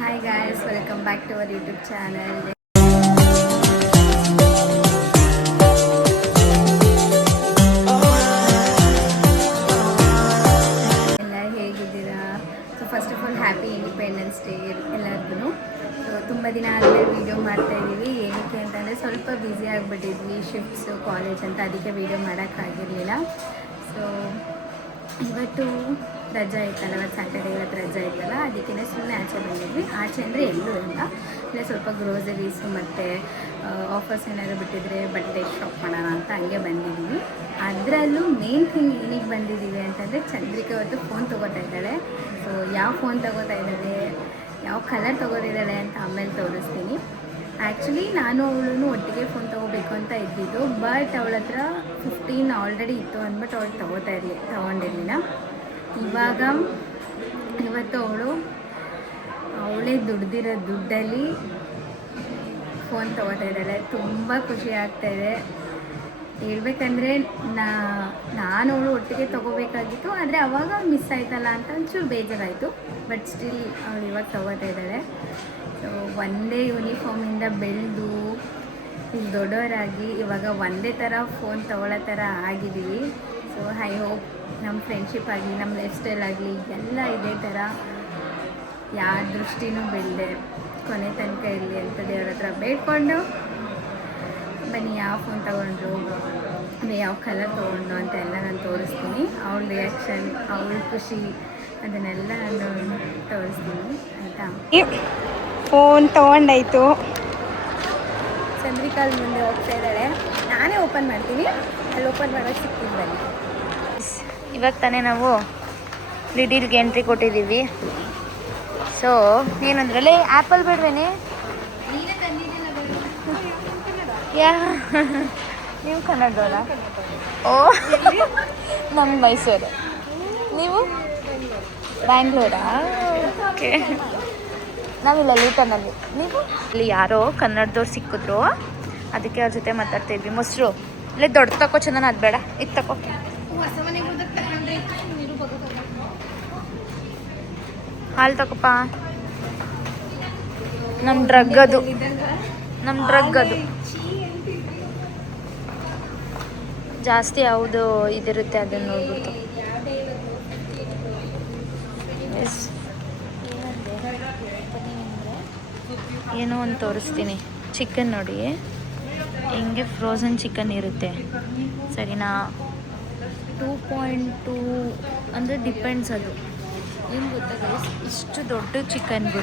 Hi guys, welcome back to our YouTube channel. ಎಲ್ಲ ಹೇಗಿದ್ದೀರಾ? So first of all happy independence day ಎಲ್ಲರಿಗೂ. So ತುಂಬ ದಿನ ಆದಮೇಲೆ ವೀಡಿಯೋ ಮಾಡ್ತಾಯಿದ್ದೀವಿ. ಏನಕ್ಕೆ ಅಂತಂದರೆ ಸ್ವಲ್ಪ ಬ್ಯುಸಿ ಆಗಿಬಿಟ್ಟಿದ್ವಿ, ಶಿಫ್ಟ್ಸು ಕಾಲೇಜ್ ಅಂತ, ಅದಕ್ಕೆ ವೀಡಿಯೋ ಮಾಡೋಕ್ಕಾಗಿರಲಿಲ್ಲ. ಸೊ ಇವತ್ತು ರಜೆ ಇತ್ತಲ್ಲ, ಇವತ್ತು ಸ್ಯಾಟರ್ಡೇ, ಇವತ್ತು ರಜೆ ಇತ್ತಲ್ಲ, ಅದಕ್ಕೇ ಸುಮ್ಮನೆ ಆಚೆ ಬಂದಿದ್ವಿ. ಆಚೆ ಅಂದರೆ ಎಲ್ಲೂ ಇಲ್ಲ, ಇಲ್ಲ ಸ್ವಲ್ಪ ಗ್ರೋಸರೀಸು ಮತ್ತು ಆಫರ್ಸ್ ಏನಾದರೂ ಬಿಟ್ಟಿದ್ರೆ ಬಟ್ಟೆ ಶಾಪ್ ಮಾಡೋಣ ಅಂತ ಹಂಗೆ ಬಂದಿದ್ದೀವಿ. ಅದರಲ್ಲೂ ಮೇನ್ ಥಿಂಗ್ ಏನಕ್ಕೆ ಬಂದಿದ್ದೀವಿ ಅಂತಂದರೆ ಚಂದ್ರಿಕಾ ಇವತ್ತು ಫೋನ್ ತೊಗೋತಾ ಇದ್ದಾಳೆ. ಸೊ ಯಾವ ಫೋನ್ ತೊಗೋತಾ ಇದ್ದಾಳೆ, ಯಾವ ಕಲರ್ ತೊಗೋತಿದ್ದಾಳೆ ಅಂತ ಆಮೇಲೆ ತೋರಿಸ್ತೀನಿ. ಆ್ಯಕ್ಚುಲಿ ನಾನು ಅವಳು ಒಟ್ಟಿಗೆ ಫೋನ್ ತೊಗೋಬೇಕು ಅಂತ ಇದ್ದಿದ್ದು, ಬಟ್ ಅವಳ ಹತ್ರ 15 ಆಲ್ರೆಡಿ ಇತ್ತು ಅಂದ್ಬಿಟ್ಟು ಅವಳು ತೊಗೊಂಡಿರಲಿಲ್ಲ. ಇವತ್ತು ಅವಳೇ ದುಡ್ದಿರೋ ದುಡ್ಡಲ್ಲಿ ಫೋನ್ ತೊಗೋತಾ ಇದ್ದಾಳೆ. ತುಂಬ ಖುಷಿ ಆಗ್ತಾಯಿದೆ. ಹೇಳ್ಬೇಕಂದ್ರೆ ನಾನು ಅವಳು ಒಟ್ಟಿಗೆ ತೊಗೋಬೇಕಾಗಿತ್ತು, ಆದರೆ ಅವಾಗ ಮಿಸ್ ಆಯ್ತಲ್ಲ ಅಂತ ಒಂಚೂರು ಬೇಜಾರಾಯಿತು. ಬಟ್ ಸ್ಟಿಲ್ ಅವಳು ಇವಾಗ ತೊಗೋತಾ ಇದ್ದಾಳೆ. ಸೊ ಒಂದೇ ಯೂನಿಫಾರ್ಮಿಂದ ಬೆಳೆದು ಇಲ್ಲಿ ದೊಡ್ಡವರಾಗಿ ಇವಾಗ ಒಂದೇ ಥರ ಫೋನ್ ತೊಗೊಳ್ಳೋ ಥರ ಆಗಿದ್ದೀವಿ. ಸೊ ಐ ಹೋಪ್ ನಮ್ಮ ಫ್ರೆಂಡ್ಶಿಪ್ ಆಗಲಿ, ನಮ್ಮ ಲೈಫ್ ಸ್ಟೈಲ್ ಆಗಲಿ ಎಲ್ಲ ಇದೇ ಥರ ಯಾರ ದೃಷ್ಟಿನೂ ಬೆಳೆದೆ ಕೊನೆ ತನಕ ಇರಲಿ ಅಂತ ದೇವ್ರ ಹತ್ರ ಬೇಡ್ಕೊಂಡು ಬನ್ನಿ. ಯಾವ ಫೋನ್ ತೊಗೊಂಡ್ರು, ಯಾವ ಕಲರ್ ತೊಗೊಂಡು ಅಂತ ಎಲ್ಲ ನಾನು ತೋರಿಸ್ತೀನಿ. ಅವಳ ರಿಯಾಕ್ಷನ್, ಅವಳ ಖುಷಿ, ಅದನ್ನೆಲ್ಲ ನಾನು ತೋರಿಸ್ತೀನಿ ಆಯಿತಾ. ಫೋನ್ ತೊಗೊಂಡಾಯಿತು, ಚಂದ್ರಿಕಾಲ್ ಮುಂದೆ ಹೋಗ್ತಾ ಇದ್ದಾಳೆ. ನಾನೇ ಓಪನ್ ಮಾಡ್ತೀನಿ, ಅಲ್ಲಿ ಓಪನ್ ಮಾಡೋಕ್ಕೆ ಸಿಗ್ತೀನಿ ಬನ್ನಿ. ಇವಾಗ ತಾನೇ ನಾವು ಲಿಡಿಲ್ಗೆ ಎಂಟ್ರಿ ಕೊಟ್ಟಿದ್ದೀವಿ. ಸೊ ಏನಂದ್ರಲ್ಲಿ ಆ್ಯಪಲ್ ಬೇಡವೇನೆ? ಯಾ ನೀವು ಕನ್ನಡದವರ? ಓ ನಮ್ಮ ಮೈಸೂರು, ನೀವು ಬ್ಯಾಂಗ್ಳೂರಾ? ಓಕೆ, ನಾವಿಲ್ಲ ಲೂಟನಲ್ಲಿ. ನೀವು ಇಲ್ಲಿ ಯಾರೋ ಕನ್ನಡದವ್ರು ಸಿಕ್ಕಿದ್ರು, ಅದಕ್ಕೆ ಅವ್ರ ಜೊತೆ ಮಾತಾಡ್ತಾಯಿದ್ವಿ. ಮೊಸರು ಇಲ್ಲೇ ದೊಡ್ಡ ತಗೋ, ಚಂದನ ಅದು ಬೇಡ, ಇದು ತಗೋ. ಹಾಲು ತಗೋಪ್ಪ. ನಮ್ಮ ಡ್ರಗ್ ಅದು, ಜಾಸ್ತಿ ಯಾವುದು ಇದಿರುತ್ತೆ ಅದನ್ನು ನೋಡ್ಬಿಟ್ಟು. ಏನೋ ಒಂದು ತೋರಿಸ್ತೀನಿ. ಚಿಕನ್ ನೋಡಿ ಹಿಂಗೆ ಫ್ರೋಝನ್ ಚಿಕನ್ ಇರುತ್ತೆ, ಸರಿನಾ? 2.2 ಅಂದರೆ ಡಿಪೆಂಡ್ಸ್. ಅದು ಏನು ಗೊತ್ತಾ ಗೈಸ್, ಇಷ್ಟು ದೊಡ್ಡ ಚಿಕನ್ಗೂ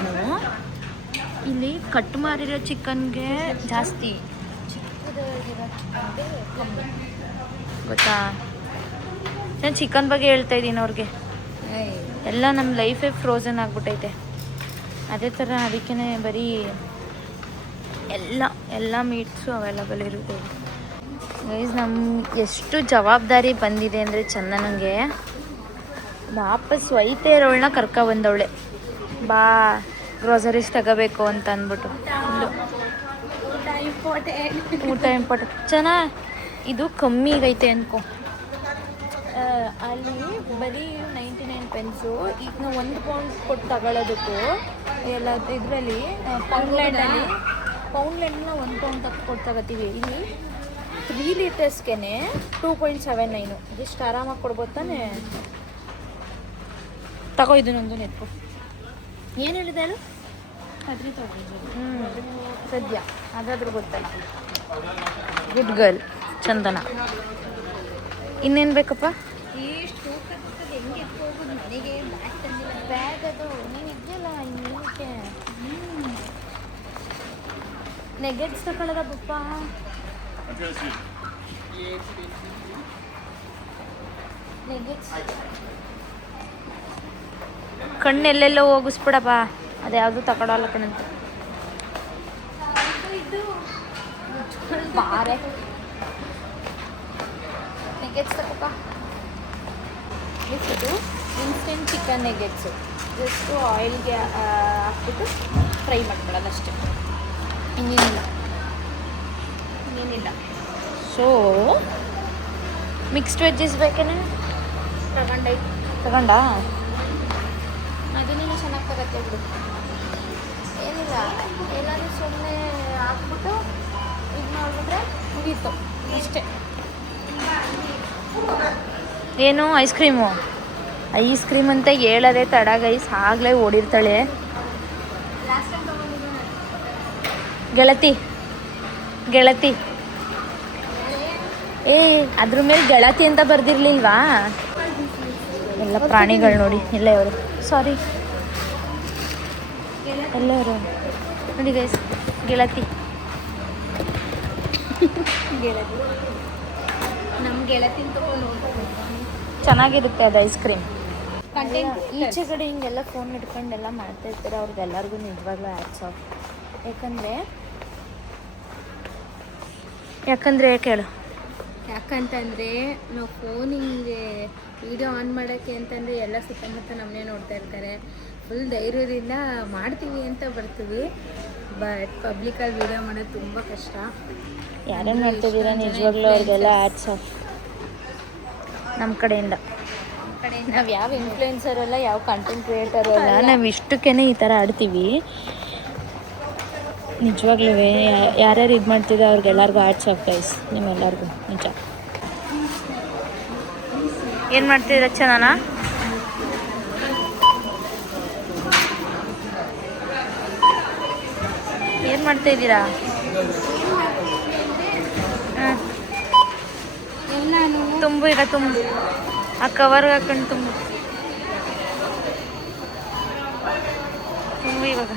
ಇಲ್ಲಿ ಕಟ್ ಮಾಡಿರೋ ಚಿಕನ್ಗೆ ಜಾಸ್ತಿ, ಚಿಕ್ಕದಾಗಿರೋ ಚಿಕನ್ಗೆ ಕಮ್ಮಿ, ಗೊತ್ತಾ? ನಾನು ಚಿಕನ್ ಬಗ್ಗೆ ಹೇಳ್ತಾ ಇದ್ದೀನಿ ಅವ್ರಿಗೆ. ಎಲ್ಲ ನಮ್ಮ ಲೈಫೇ ಫ್ರೋಝನ್ ಆಗಿಬಿಟ್ಟೈತೆ. ಅದೇ ಥರ ಅದಕ್ಕೇ ಬರೀ ಎಲ್ಲ ಮೀಟ್ಸು ಅವೈಲಬಲ್ ಇರುತ್ತೆ ಗೈಸ್. ನಮ್ಗೆ ಎಷ್ಟು ಜವಾಬ್ದಾರಿ ಬಂದಿದೆ ಅಂದರೆ ಚಂದನಂಗೆ ವಾಪಸ್ ಒಯ್ತಾ ಇರೋಳನ್ನ ಕರ್ಕೊಬಂದವಳೆ, ಬಾ ಗ್ರೋಸರೀಸ್ ತಗೋಬೇಕು ಅಂತ ಅಂದ್ಬಿಟ್ಟು. ಊಟ ಇಂಪಾರ್ಟೆಂಟ್. ಚೆನ್ನಾಗಿ ಇದು ಕಮ್ಮಿ ಆಗೈತೆ ಅನ್ಕೋ. ಅಲ್ಲಿ ಬರೀ 99 ಪೆನ್ಸು. ಈಗ ನಾವು 1 ಪೌಂಡ್ ಕೊಟ್ಟು ತಗೊಳ್ಳೋದಕ್ಕೂ ಎಲ್ಲ ಇದರಲ್ಲಿ ಪೌಂಡ್ಲ್ಯಾಂಡಲ್ಲಿ 1 ಪೌಂಡ್ ಕೊಟ್ಟು ತಗೋತೀವಿ. ಇಲ್ಲಿ 3 ಲೀಟರ್ಸ್ಗೆ 2.79. ಜಸ್ಟ್ ಆರಾಮಾಗಿ ಕೊಡ್ಬೋದು ತಾನೆ. ತಗೋ ಇದನ್ನೊಂದು ನೆತ್ಕೊ. ಏನು ಹೇಳಿದೆ ಅದು? ಸದ್ಯ ಅದಾದ್ರೂ ಗೊತ್ತಲ್ಲ. ಗುಡ್ ಗರ್ಲ್ ಚಂದನ. ಇನ್ನೇನು ಬೇಕಪ್ಪ? ಹೆಂಗೆ ಹೋಗೋದು ಮನೆಗೆ? ಬ್ಯಾಗ್ ತಂದಿಲ್ಲ. ಬ್ಯಾಗ್ ಅದು ನೀನು ಇದೆಯಲ್ಲ ಇನ್ನಕ್ಕೆ ನೆಗೆಟ್ಸ್ ತಗೊಳ್ಳೋದ ಪಪ್ಪ. ನೆಗೆಟ್ಸ್ ಕಣ್ಣೆಲ್ಲೆಲ್ಲೋ ಹೋಗಿಸ್ಬಿಡಪ್ಪ, ಅದ್ಯಾವುದು ತಗೊಳ್ಳಲ್ಲ ಕಣಂತ. ಬಾರೆ ನೆಗೆಟ್ಸ್ ತಗೋಪ್ಪ. ಇದು ಇನ್ಸ್ಟೆಂಟ್ ಚಿಕನ್ ನೆಗೆಟ್ಸು, ಜಸ್ಟು ಆಯಿಲ್ಗೆ ಹಾಕ್ಬಿಟ್ಟು ಫ್ರೈ ಮಾಡ್ಕೊಳ್ಳೋದು ಅಷ್ಟೇ, ಇನ್ನೇನಿಲ್ಲ. ಸೊ ಮಿಕ್ಸ್ಡ್ ವೆಜ್ಜಸ್ ಬೇಕೇನೆ? ತಗೊಂಡ ಅದನ್ನೇನು ಚೆನ್ನಾಗಿ ತಗತ್ತೆ ಬಿಡು. ಸುಮ್ಮನೆ ಹಾಕ್ಬಿಟ್ಟು ಇದು ಮಾಡಿಬಿಟ್ರೆ ಮುಗೀತು ಅಷ್ಟೇ. ಏನು ಐಸ್ ಕ್ರೀಮು ಅಂತ ಹೇಳೋದೇ ತಡ ಗೈಸ್, ಆಗಲೇ ಓಡಿರ್ತಾಳೆ ಗೆಳತಿ. ಅದ್ರ ಮೇಲೆ ಗೆಳತಿ ಅಂತ ಬರ್ದಿರ್ಲಿಲ್ವಾ? ಎಲ್ಲ ಪ್ರಾಣಿಗಳು ನೋಡಿ, ಎಲ್ಲೇ ಅವರು ಸಾರಿ ಎಲ್ಲವರು ನೋಡಿ ಗೈಸ್, ಗೆಳತಿ ನಮ್ಮ ಗೆಳತಿ ಚೆನ್ನಾಗಿರುತ್ತೆ ಅದು ಐಸ್ ಕ್ರೀಮ್. ಈಚೆ ಕಡೆ ಹಿಂಗೆಲ್ಲ ಫೋನ್ ಹಿಡ್ಕೊಂಡೆಲ್ಲ ಮಾಡ್ತಾ ಇರ್ತಾರೆ, ಅವ್ರಿಗೆಲ್ಲರಿಗೂ ನಿಜವಾಗ್ಲೂ ಹ್ಯಾಟ್ಸ್ ಆಫ್. ಯಾಕಂದರೆ ಕೇಳು, ಯಾಕಂತಂದರೆ ನಾವು ಫೋನ್ ಹಿಂಗೆ ವಿಡಿಯೋ ಆನ್ ಮಾಡೋಕ್ಕೆ ಅಂತಂದರೆ ಎಲ್ಲ ಸುತ್ತಮುತ್ತ ನಮ್ಮನ್ನೇ ನೋಡ್ತಾ ಇರ್ತಾರೆ. ಫುಲ್ ಧೈರ್ಯದಿಂದ ಮಾಡ್ತೀವಿ ಅಂತ ಬರ್ತೀವಿ, ಬಟ್ ಪಬ್ಲಿಕಲ್ಲಿ ವಿಡಿಯೋ ಮಾಡೋದು ತುಂಬ ಕಷ್ಟ. ಯಾರೇನು ಮಾಡ್ತಿದ್ದೀರಾ ನಿಜವಾಗ್ಲೂ ಅವ್ರಿಗೆಲ್ಲ ಹ್ಯಾಟ್ಸ್ ಆಫ್ ನಮ್ಮ ಕಡೆಯಿಂದ. ನಾವು ಯಾವ ಇನ್ಫ್ಲುಯೆನ್ಸರ್ ಅಲ್ಲ, ಯಾವ ಕಂಟೆಂಟ್ ಕ್ರಿಯೇಟರ್ ಅಲ್ಲ, ನಾವು ಇಷ್ಟಕ್ಕೇ ಈ ಥರ ಆಡ್ತೀವಿ. ನಿಜವಾಗ್ಲೂ ಯಾರ್ಯಾರು ಇದು ಮಾಡ್ತಿದ್ದೆ ಅವ್ರಿಗೆಲ್ಲರಿಗೂ ಹ್ಯಾಟ್ಸ್ ಆಫ್ ಗೈಸ್, ನಿಮ್ಮೆಲ್ಲರಿಗೂ ನಿಜ. ಏನು ಮಾಡ್ತಿದ್ದೀರ ಚೆನ್ನಾ? ಏನು ಮಾಡ್ತಾ ಇದ್ದೀರಾ? ತುಂಬು ಈಗ ತುಂಬು ಆ ಕವರ್ಗೆ ಹಾಕೊಂಡು ತುಂಬು ಇವಾಗ.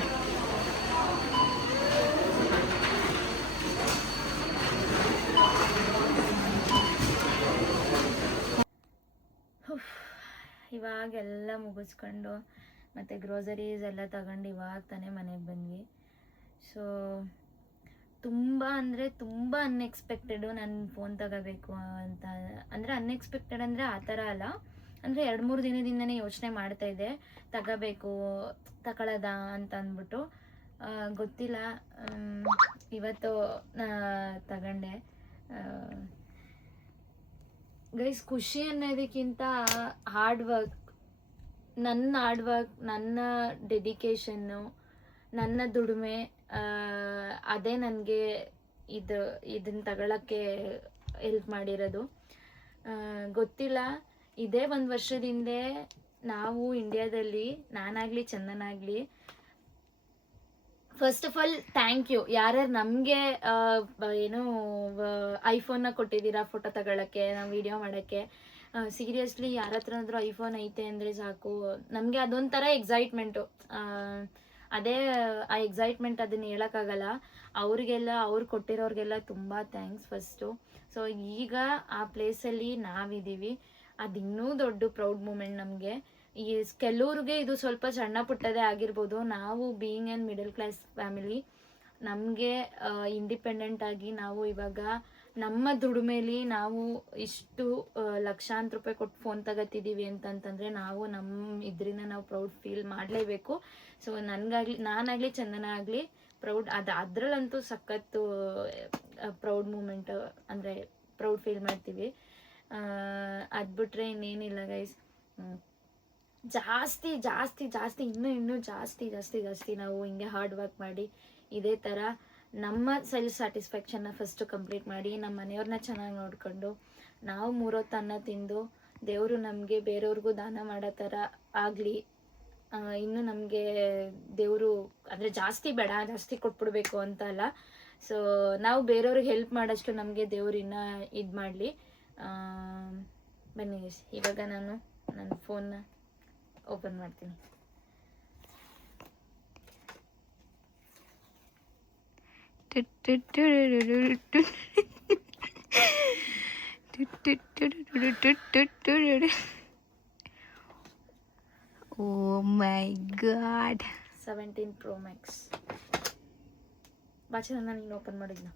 ಇವಾಗೆಲ್ಲ ಮುಗಿಸ್ಕೊಂಡು ಮತ್ತು ಗ್ರೋಸರೀಸ್ ಎಲ್ಲ ತಗೊಂಡು ಇವಾಗ ತಾನೇ ಮನೆಗೆ ಬಂದ್ವಿ. ಸೊ ತುಂಬ ಅಂದರೆ ತುಂಬ ಅನ್ಎಕ್ಸ್ಪೆಕ್ಟೆಡು ನನ್ನ ಫೋನ್ ತಗೋಬೇಕು ಅಂತ. ಅಂದರೆ ಅನ್ಎಕ್ಸ್ಪೆಕ್ಟೆಡ್ ಅಂದರೆ ಆ ಥರ ಅಲ್ಲ, ಅಂದರೆ 2-3 ದಿನದಿಂದನೇ ಯೋಚನೆ ಮಾಡ್ತಾಯಿದ್ದೆ ತಗೊಳ್ಳೋದಾ ಅಂತ ಅಂದ್ಬಿಟ್ಟು. ಗೊತ್ತಿಲ್ಲ, ಇವತ್ತು ತಗೊಂಡೆ. ಗೈಸ್, ಖುಷಿ ಅನ್ನೋದಕ್ಕಿಂತ ಹಾರ್ಡ್ ವರ್ಕ್, ನನ್ನ ಡೆಡಿಕೇಶನ್ನು, ನನ್ನ ದುಡಿಮೆ, ಅದೇ ನನಗೆ ಇದನ್ನು ತಗೊಳ್ಳೋಕ್ಕೆ ಹೆಲ್ಪ್ ಮಾಡಿರೋದು. ಗೊತ್ತಿಲ್ಲ, ಇದೇ 1 ವರ್ಷದ ನಾವು ಇಂಡಿಯಾದಲ್ಲಿ, ನಾನಾಗಲಿ ಚಂದನಾಗಲಿ, first of all thank you ಯಾರ್ಯಾರು ನಮಗೆ ಏನು ಐಫೋನ್ನ ಕೊಟ್ಟಿದ್ದೀರಾ ಫೋಟೋ ತಗೊಳ್ಳೋಕ್ಕೆ, ನಾವು ವಿಡಿಯೋ ಮಾಡೋಕ್ಕೆ. ಸೀರಿಯಸ್ಲಿ ಯಾರ ಹತ್ರನಾದ್ರೂ ಐಫೋನ್ ಐತೆ ಅಂದರೆ ಸಾಕು, ನಮಗೆ ಅದೊಂಥರ ಎಕ್ಸೈಟ್ಮೆಂಟು. ಅದೇ ಆ ಎಕ್ಸೈಟ್ಮೆಂಟ್ ಅದನ್ನು ಹೇಳೋಕ್ಕಾಗಲ್ಲ. ಅವ್ರು ಕೊಟ್ಟಿರೋರಿಗೆಲ್ಲ ತುಂಬ ಥ್ಯಾಂಕ್ಸ್ ಫಸ್ಟು. ಸೊ ಈಗ ಆ ಪ್ಲೇಸಲ್ಲಿ ನಾವಿದ್ದೀವಿ, ಅದು ಇನ್ನೂ ದೊಡ್ಡ ಪ್ರೌಡ್ ಮೂಮೆಂಟ್ ನಮಗೆ. ಕೆಲವ್ರಿಗೆ ಇದು ಸ್ವಲ್ಪ ಸಣ್ಣ ಪುಟ್ಟದೇ ಆಗಿರ್ಬೋದು. ನಾವು being an middle class family, ನಮಗೆ ಇಂಡಿಪೆಂಡೆಂಟಾಗಿ ನಾವು ಇವಾಗ ನಮ್ಮ ದುಡಿಮೆಲಿ ನಾವು ಇಷ್ಟು ಲಕ್ಷಾಂತರ ರೂಪಾಯಿ ಕೊಟ್ಟು ಫೋನ್ ತಗೋತಿದ್ದೀವಿ ಅಂತಂತಂದರೆ ನಾವು ಇದರಿಂದ ನಾವು ಪ್ರೌಡ್ ಫೀಲ್ ಮಾಡಲೇಬೇಕು. ಸೊ ನಾನಾಗಲಿ ಚಂದನ ಆಗಲಿ ಪ್ರೌಡ್, ಅದರಲ್ಲಂತೂ ಸಖತ್ತು ಪ್ರೌಡ್ ಮೂಮೆಂಟ್, ಅಂದರೆ ಪ್ರೌಡ್ ಫೀಲ್ ಮಾಡ್ತೀವಿ. ಅದು ಬಿಟ್ಟರೆ ಇನ್ನೇನಿಲ್ಲ ಗೈಸ್. ಜಾಸ್ತಿ ಇನ್ನೂ ಜಾಸ್ತಿ ನಾವು ಹಿಂಗೆ ಹಾರ್ಡ್ ವರ್ಕ್ ಮಾಡಿ ಇದೇ ಥರ ನಮ್ಮ ಸೆಲ್ಫ್ ಸ್ಯಾಟಿಸ್ಫ್ಯಾಕ್ಷನ್ನ ಫಸ್ಟು ಕಂಪ್ಲೀಟ್ ಮಾಡಿ, ನಮ್ಮ ಮನೆಯವ್ರನ್ನ ಚೆನ್ನಾಗಿ ನೋಡಿಕೊಂಡು, ನಾವು 3 ಹೊತ್ತು ಅನ್ನ ತಿಂದು ದೇವರು ನಮಗೆ ಬೇರೆಯವ್ರಿಗೂ ದಾನ ಮಾಡೋ ಥರ ಆಗಲಿ. ಇನ್ನು ನಮಗೆ ದೇವರು ಅಂದರೆ ಜಾಸ್ತಿ ಬೇಡ, ಜಾಸ್ತಿ ಕೊಟ್ಬಿಡ್ಬೇಕು ಅಂತ ಅಲ್ಲ. ಸೊ ನಾವು ಬೇರೆಯವ್ರಿಗೆ ಹೆಲ್ಪ್ ಮಾಡೋಷ್ಟು ನಮಗೆ ದೇವ್ರು ಇನ್ನೂ ಇದು ಮಾಡಲಿ. ಬನ್ನಿ ಇವಾಗ ನಾನು ನನ್ನ ಫೋನ್ನ ಓಪನ್ ಮಾಡ್ತೀನಿ. ಓ ಮೈ ಗಾಡ್, 17 Pro Max. ಬಾಚ ನಾನು ಓಪನ್ ಮಾಡಿದ್ನ,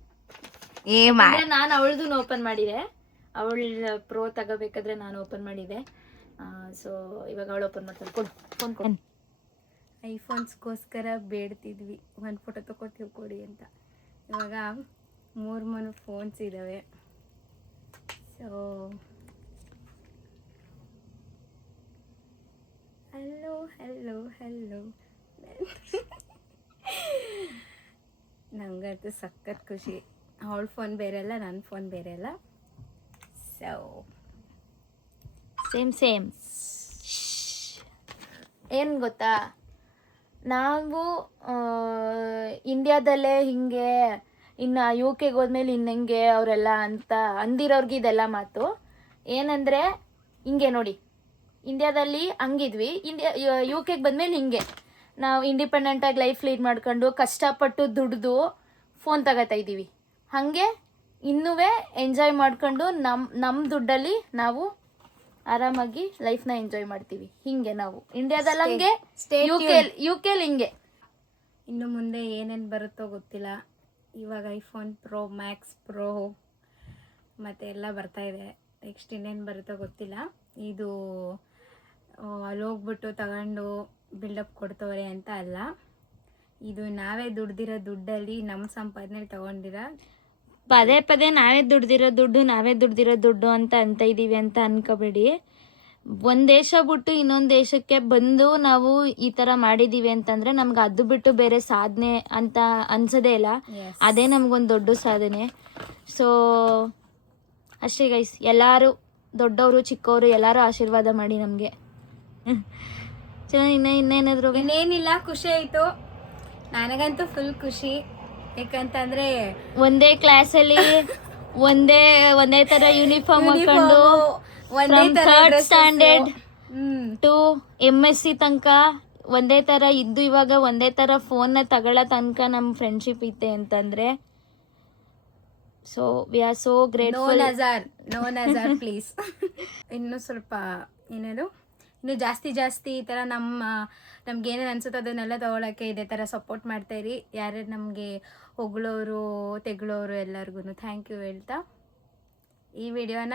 ನಾನು ಅವಳದು ಓಪನ್ ಮಾಡಿದೆ. ಅವಳ ಪ್ರೋ ತಗೋಬೇಕಾದ್ರೆ ನಾನು ಓಪನ್ ಮಾಡಿದೆ. ಸೊ ಇವಾಗ ಅವಳು ಓಪನ್ ಮಾಡ್ತಾಳೆ. ಫೋನ್ ಕೊಡು. ಐಫೋನ್ಸ್ಗೋಸ್ಕರ ಬೇಡ್ತಿದ್ವಿ, ಒಂದು ಫೋಟೋ ತಗೋತೀವಿ ಕೊಡಿ ಅಂತ. ಇವಾಗ 3 ಫೋನ್ಸ್ ಇದ್ದಾವೆ. ಸೊ ಹಲೋ ಇವತ್ತು ಸಖತ್ ಖುಷಿ. ಅವಳ ಫೋನ್ ಬೇರೆ ಅಲ್ಲ, ನನ್ನ ಫೋನ್ ಬೇರೆ ಅಲ್ಲ. ಸೊ ಸೇಮ್ ಏನು ಗೊತ್ತಾ, ನಾವು ಇಂಡಿಯಾದಲ್ಲೇ ಹಿಂಗೆ, ಇನ್ನು ಯು ಕೆಗೆ ಹೋದ್ಮೇಲೆ ಇನ್ನೆಂಗೆ ಅವರೆಲ್ಲ ಅಂತ ಅಂದಿರೋರ್ಗೆ ಇದೆಲ್ಲ ಮಾತು. ಏನಂದರೆ ಹಿಂಗೆ ನೋಡಿ, ಇಂಡಿಯಾದಲ್ಲಿ ಹಂಗಿದ್ವಿ, ಯು ಕೆಗೆ ಬಂದಮೇಲೆ ಹಿಂಗೆ ನಾವು ಇಂಡಿಪೆಂಡೆಂಟಾಗಿ ಲೈಫ್ ಲೀಡ್ ಮಾಡ್ಕೊಂಡು ಕಷ್ಟಪಟ್ಟು ದುಡ್ದು ಫೋನ್ ತಗೋತಾ ಇದ್ದೀವಿ. ಹಾಗೆ ಇನ್ನೂ ಎಂಜಾಯ್ ಮಾಡ್ಕೊಂಡು ನಮ್ಮ ದುಡ್ಡಲ್ಲಿ ನಾವು ಆರಾಮಾಗಿ ಲೈಫ್ನ ಎಂಜಾಯ್ ಮಾಡ್ತೀವಿ. ಹಿಂಗೆ ನಾವು ಇಂಡಿಯಾದಲ್ಲಿ ಹಂಗೆ, ಯು ಕೆಲಿ ಹಿಂಗೆ. ಇನ್ನು ಮುಂದೆ ಏನೇನು ಬರುತ್ತೋ ಗೊತ್ತಿಲ್ಲ. ಇವಾಗ ಐಫೋನ್ ಪ್ರೋ ಮ್ಯಾಕ್ಸ್ ಪ್ರೋ ಮತ್ತು ಎಲ್ಲ ಬರ್ತಾ ಇದೆ. ನೆಕ್ಸ್ಟ್ ಇನ್ನೇನು ಬರುತ್ತೋ ಗೊತ್ತಿಲ್ಲ. ಇದು ಅಲ್ಲಿ ಹೋಗ್ಬಿಟ್ಟು ತಗೊಂಡು ಬಿಲ್ಡಪ್ ಕೊಡ್ತವ್ರೆ ಅಂತ ಅಲ್ಲ, ಇದು ನಾವೇ ದುಡ್ದಿರೋ ದುಡ್ಡಲ್ಲಿ ನಮ್ಮ ಸಂಪಾದನೆ ತಗೊಂಡಿರೋ. ಪದೇ ನಾವೇ ದುಡ್ದಿರೋ ದುಡ್ಡು ಅಂತ ಇದ್ದೀವಿ ಅಂತ ಅನ್ಕೋಬೇಡಿ. ಒಂದು ದೇಶ ಬಿಟ್ಟು ಇನ್ನೊಂದು ದೇಶಕ್ಕೆ ಬಂದು ನಾವು ಈ ಥರ ಮಾಡಿದ್ದೀವಿ ಅಂತಂದರೆ ನಮ್ಗೆ ಅದು ಬಿಟ್ಟು ಬೇರೆ ಸಾಧನೆ ಅಂತ ಅನ್ಸೋದೇ ಇಲ್ಲ. ಅದೇ ನಮಗೊಂದು ದೊಡ್ಡ ಸಾಧನೆ. ಸೊ ಅಷ್ಟೇ ಗೈಸ್, ಎಲ್ಲರೂ ದೊಡ್ಡವರು ಚಿಕ್ಕವರು ಎಲ್ಲರೂ ಆಶೀರ್ವಾದ ಮಾಡಿ ನಮಗೆ. ಇನ್ನೇನಾದ್ರು ಇನ್ನೇನಿಲ್ಲ, ಖುಷಿ ಆಯಿತು. ನನಗಂತೂ ಫುಲ್ ಖುಷಿ. ಯಾಕಂತಂದರೆ ಒಂದೇ ಕ್ಲಾಸಲ್ಲಿ ಒಂದೇ ಥರ ಯೂನಿಫಾರ್ಮ್ ಹಾಕೊಂಡು ಥರ್ಡ್ ಸ್ಟ್ಯಾಂಡರ್ಡ್ ಟು MSc ತನಕ ಒಂದೇ ಥರ ಇದ್ದು, ಇವಾಗ ಒಂದೇ ಥರ ಫೋನ್ನ ತಗೊಳ್ಳೋ ತನಕ ನಮ್ಮ ಫ್ರೆಂಡ್ಶಿಪ್ ಐತೆ ಅಂತಂದರೆ, so we are so grateful. No please. ಇನ್ನು ಸ್ವಲ್ಪ ಏನೇನು ಇನ್ನು ಜಾಸ್ತಿ ಈ ಥರ ನಮ್ಗೇನೇನು ಅನ್ಸುತ್ತೋ ಅದನ್ನೆಲ್ಲ ತೊಗೊಳಕ್ಕೆ ಇದೇ ಥರ ಸಪೋರ್ಟ್ ಮಾಡ್ತಾಯಿರಿ. ಯಾರ್ಯಾರು ನಮಗೆ ಹೊಗಳೋರು ತೆಗಳೋರು ಎಲ್ಲರಿಗೂ ಥ್ಯಾಂಕ್ ಯು ಹೇಳ್ತಾ ಈ ವಿಡಿಯೋನ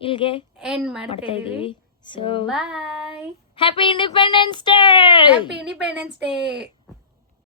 ಇಲ್ಲಿಗೆ ಎಂಡ್ ಮಾಡ್ತಾ ಇದ್ದೀವಿ. So bye. Happy independence day.